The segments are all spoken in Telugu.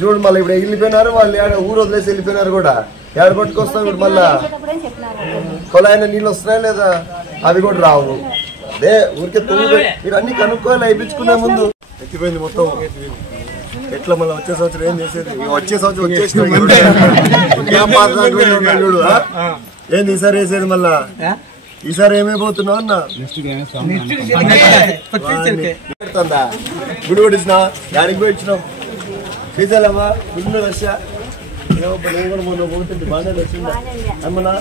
చూడు మళ్ళీ ఇప్పుడు వెళ్ళిపోయినారు వాళ్ళు, ఊరు వదిలేసి వెళ్ళిపోయినారు కూడా. ఏడ పట్టుకొస్తాం ఇప్పుడు మళ్ళా? కొలాయిన నీళ్ళు వస్తున్నాయా లేదా? అవి కూడా రావు. అదే ఊరికే మీరు అన్ని కనుక్కోవాలి అయిపించుకునే ముందు. ఎత్తిపోయింది మొత్తం. ఎట్లా మళ్ళీ వచ్చే సంవత్సరం ఏం చేసేది? వచ్చే సంవత్సరం వచ్చేసిన చూడు. ఏంది ఈసారి వేసేది మళ్ళా? ఈసారి ఏమైపోతున్నావు అన్న? గుడి కొట్టించినా దానికి పోయి ఇచ్చినాం. శ్రీశైలమ్మా గుడిలో రష నేను కూడా మొన్న పోతుంది బాగానే వచ్చిందా అమ్మనా?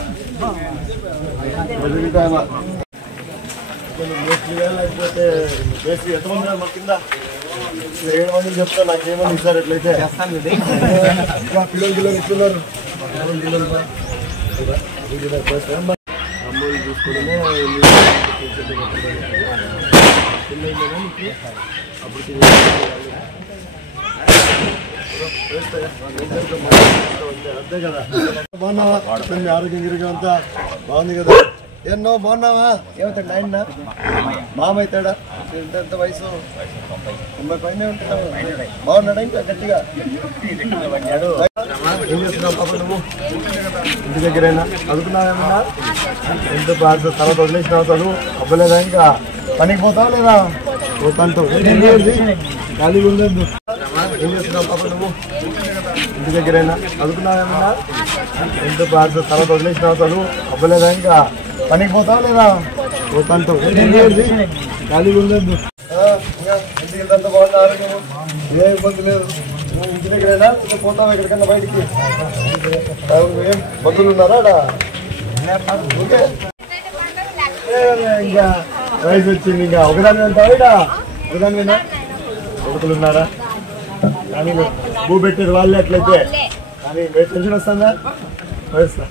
లేకపోతే ఎంతమంది మా కింద 7 మందికి చెప్తా. నాకేమని ఇస్తారు ఎట్లయితే పిల్లలు ఇస్తున్నారు. అమ్మోళ్ళు చూసుకోవడమే అప్పుడు అంతే కదా. బాగున్నావా? ఆరోగ్యం గిరిగా అంతా బాగుంది కదా? ఎన్నో బాగున్నావా? ఏమవుతాడు నాయన? మామ అవుతాడా? ఎంత వయసు? 90 పైన ఉంటాడు. బాగున్నాడా? ఇంకా గట్టిగా ఏం చేస్తున్నావు పాప నువ్వు? ఇంటి దగ్గరైనా చదువుకున్నావేమన్నా? ఎంత బాగా తర్వాత వదిలేసినావు చదువు? అవ్వలేదా? ఇంకా పనికి పోతావా లేదా? పోతాంటావు. ఖాళీగా ఉండదు. ఏం చేస్తున్నావు పాప నువ్వు? ఇంటి దగ్గరైనా చదువుకున్నావేమన్నా? ఎంత బాగా తర్వాత వదిలేసినావు చదువు? అవ్వలేదా? ఇంకా పనికి పోతావా లేదా? పోతాంటావు. ఖాళీగా ఉండదు. ఇంటికి వెళ్తే బాగుంది ఆరోగ్యం? ఏ ఇబ్బంది లేదు. ఇంటి దగ్గరైనా పోతావా ఎక్కడికన్నా బయటికి? ఏం బంధువులు ఉన్నారా? ఓకే ఇంకా వయసు వచ్చింది. ఇంకా ఒకదాని ఉంటావా? ఇడా ఒకదానివేనా? కొడుకులు ఉన్నారా? కానీ భూ పెట్టేది వాళ్ళే అట్లయితే. కానీ టెన్షన్ వస్తుందా? వస్తా